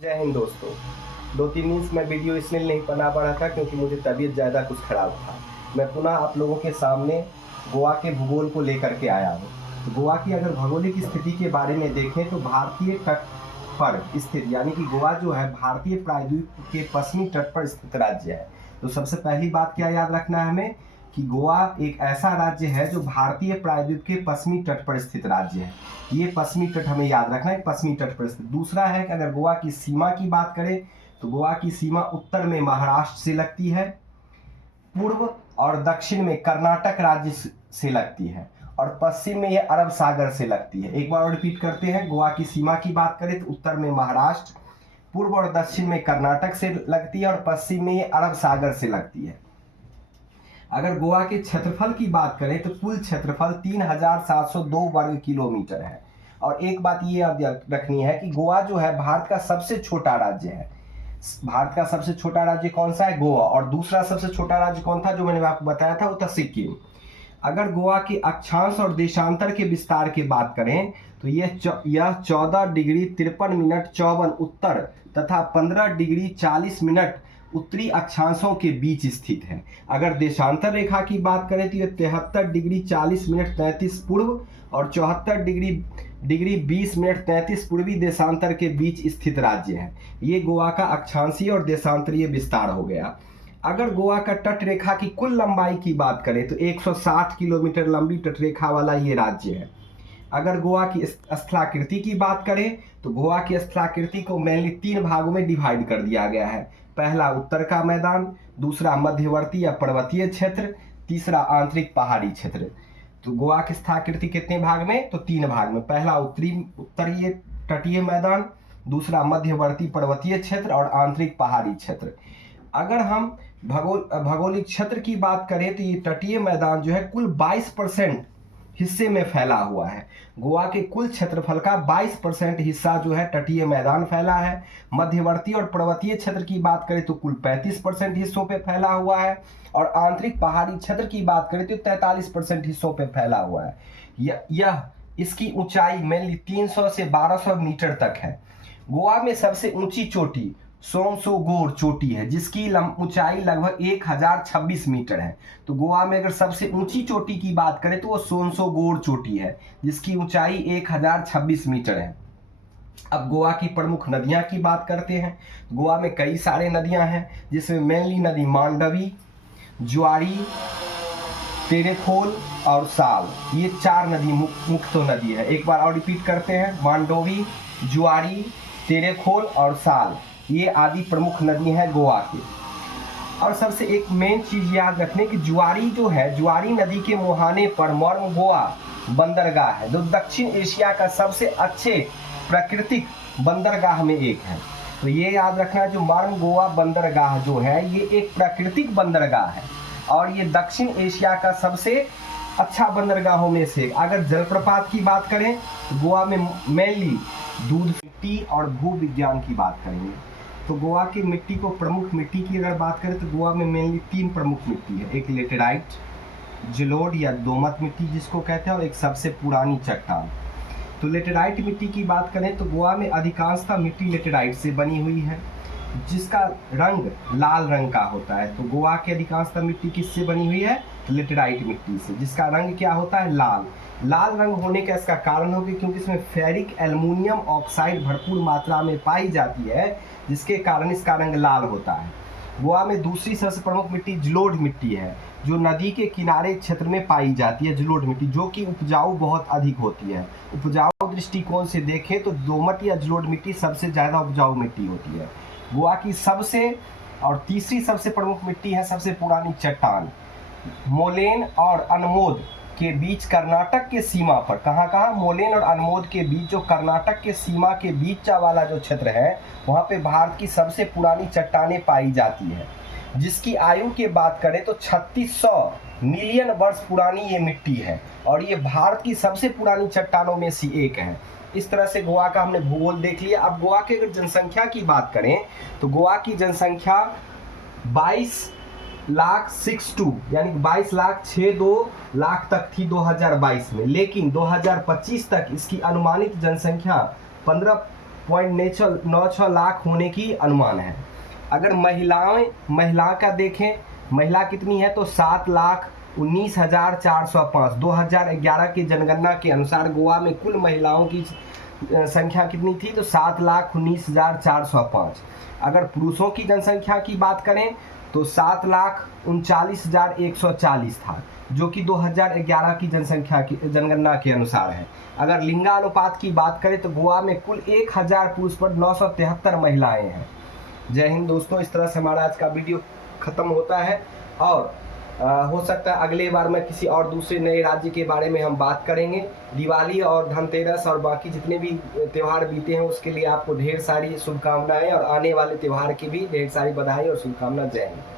जय हिंद दोस्तों। 2-3 दिन से मैं वीडियो इसलिए नहीं बना पा रहा था क्योंकि मुझे तबीयत ज़्यादा कुछ ख़राब था। मैं पुनः आप लोगों के सामने गोवा के भूगोल को लेकर के आया हूँ। तो गोवा की अगर भौगोलिक स्थिति के बारे में देखें तो भारतीय तट पर स्थित यानी कि गोवा जो है भारतीय प्रायद्वीप के पश्चिमी तट पर स्थित राज्य है। तो सबसे पहली बात क्या याद रखना है हमें कि गोवा एक ऐसा राज्य है जो भारतीय प्रायद्वीप के पश्चिमी तट पर स्थित राज्य है। ये पश्चिमी तट हमें याद रखना है, पश्चिमी तट पर स्थित। दूसरा है कि अगर गोवा की सीमा की बात करें तो गोवा की सीमा उत्तर में महाराष्ट्र से लगती है, पूर्व और दक्षिण में कर्नाटक राज्य से लगती है और पश्चिम में यह अरब सागर से लगती है। एक बार और रिपीट करते हैं, गोवा की सीमा की बात करें तो उत्तर में महाराष्ट्र, पूर्व और दक्षिण में कर्नाटक से लगती है और पश्चिम में यह अरब सागर से लगती है। अगर गोवा के क्षेत्रफल की बात करें तो कुल क्षेत्रफल 3702 वर्ग किलोमीटर है। और एक बात ये याद रखनी है कि गोवा जो है भारत का सबसे छोटा राज्य है। भारत का सबसे छोटा राज्य कौन सा है? गोवा। और दूसरा सबसे छोटा राज्य कौन था जो मैंने आपको बताया था? वो था सिक्किम। अगर गोवा के अक्षांश और देशांतर के विस्तार की बात करें तो यह 14 डिग्री 53 मिनट 54 उत्तर तथा 15 डिग्री 40 मिनट उत्तरी अक्षांशों के बीच स्थित है। अगर देशांतर रेखा की बात करें तो यह 73 डिग्री 40 मिनट 33 पूर्व और 74 डिग्री 20 मिनट 33 पूर्वी देशांतर के बीच स्थित राज्य है। ये गोवा का अक्षांशीय और देशांतरीय विस्तार हो गया। अगर गोवा का तट रेखा की कुल लंबाई की बात करें तो 160 किलोमीटर लंबी तट रेखा वाला ये राज्य है। अगर गोवा की स्थलाकृति की बात करें तो गोवा की स्थलाकृति को मेनली 3 भागों में डिवाइड कर दिया गया है। पहला उत्तर का मैदान, दूसरा मध्यवर्ती या पर्वतीय क्षेत्र, तीसरा आंतरिक पहाड़ी क्षेत्र। तो गोवा की स्थलाकृति कितने भाग में? तो 3 भाग में। पहला उत्तरीय तटीय मैदान, दूसरा मध्यवर्ती पर्वतीय क्षेत्र और आंतरिक पहाड़ी क्षेत्र। अगर हम भौगोलिक क्षेत्र की बात करें तो ये तटीय मैदान जो है कुल 22% हिस्से में फैला हुआ है। गोवा के कुल क्षेत्रफल का 22% हिस्सा जो है तटीय मैदान फैला है। मध्यवर्ती और पर्वतीय क्षेत्र की बात करें तो कुल 35% हिस्सों पे फैला हुआ है और आंतरिक पहाड़ी क्षेत्र की बात करें तो 43% हिस्सों पे फैला हुआ है। यह इसकी ऊंचाई मेनली 300 से 1200 मीटर तक है। गोवा में सबसे ऊंची चोटी सोमसोगोर चोटी है जिसकी ऊंचाई लगभग 1026 मीटर है। तो गोवा में अगर सबसे ऊंची चोटी की बात करें तो वो सोमसोगोर चोटी है जिसकी ऊंचाई 1026 मीटर है। अब गोवा की प्रमुख नदियां की बात करते हैं। गोवा में कई सारे नदियां हैं जिसमें मेनली नदी मांडवी, ज्वारी, तेरेखोल और साल, ये 4 नदी मुख्य नदी है। एक बार और रिपीट करते हैं, मांडवी, ज्वारी, तेरेखोल और साल, ये आदि प्रमुख नदी हैं गोवा की। और सबसे एक मेन चीज याद रखने की ज्वारी जो है, ज्वारी नदी के मुहाने पर मॉर्म गोवा बंदरगाह है जो दक्षिण एशिया का सबसे अच्छे प्राकृतिक बंदरगाह में एक है। तो ये याद रखना, जो मॉर्म गोवा बंदरगाह जो है ये एक प्राकृतिक बंदरगाह है और ये दक्षिण एशिया का सबसे अच्छा बंदरगाहों में से। अगर जलप्रपात की बात करें तो गोवा में मेनली दूध, मिट्टी और भू विज्ञान की बात करेंगे। तो गोवा की मिट्टी को, प्रमुख मिट्टी की अगर बात करें तो गोवा में मेनली 3 प्रमुख मिट्टी है। एक लेटेराइट, जलोढ़ या दोमट मिट्टी जिसको कहते हैं, और एक सबसे पुरानी चट्टान। तो लेटेराइट मिट्टी की बात करें तो गोवा में अधिकांशतः मिट्टी लेटेराइट से बनी हुई है जिसका रंग लाल रंग का होता है। तो गोवा की अधिकांशतः मिट्टी किससे बनी हुई है? लेटेराइट मिट्टी से, जिसका रंग क्या होता है? लाल। लाल रंग होने का इसका कारण होगा क्योंकि इसमें फेरिक एल्युमिनियम ऑक्साइड भरपूर मात्रा में पाई जाती है जिसके कारण इसका रंग लाल होता है। गोवा में दूसरी सबसे प्रमुख मिट्टी जलोढ़ मिट्टी है जो नदी के किनारे क्षेत्र में पाई जाती है। जलोढ़ मिट्टी जो कि उपजाऊ बहुत अधिक होती है। उपजाऊ दृष्टिकोण से देखें तो दोमट या जलोढ़ मिट्टी सबसे ज़्यादा उपजाऊ मिट्टी होती है। गोवा की सबसे और तीसरी सबसे प्रमुख मिट्टी है सबसे पुरानी चट्टान। मोलेन और अनमोद के बीच कर्नाटक के सीमा पर, कहाँ मोलेन और अनमोद के बीच, जो कर्नाटक के सीमा के बीच वाला जो क्षेत्र है वहाँ पे भारत की सबसे पुरानी चट्टानें पाई जाती है जिसकी आयु की बात करें तो 3600 मिलियन वर्ष पुरानी ये मिट्टी है और ये भारत की सबसे पुरानी चट्टानों में से एक है। इस तरह से गोवा का हमने भूगोल देख लिया। अब गोवा की अगर जनसंख्या की बात करें तो गोवा की जनसंख्या 22,62 यानी 22,62,00,000 तक थी 2022 में, लेकिन 2025 तक इसकी अनुमानित जनसंख्या 15 1.96 लाख होने की अनुमान है। अगर महिला का देखें, महिला कितनी है तो 7,19,405। 2011 की जनगणना के अनुसार गोवा में कुल महिलाओं की संख्या कितनी थी तो 7,19,405। अगर पुरुषों की जनसंख्या की बात करें तो 7,39,140 था, जो कि 2011 की जनगणना के अनुसार है। अगर लिंगानुपात की बात करें तो गोवा में कुल 1000 पुरुष पर 973 महिलाएं हैं। जय हिंद दोस्तों, इस तरह से हमारा आज का वीडियो खत्म होता है और हो सकता है अगले बार मैं किसी और दूसरे नए राज्य के बारे में हम बात करेंगे। दिवाली और धनतेरस और बाकी जितने भी त्यौहार बीते हैं उसके लिए आपको ढेर सारी शुभकामनाएं और आने वाले त्यौहार की भी ढेर सारी बधाई और शुभकामनाएं। जय हिंद।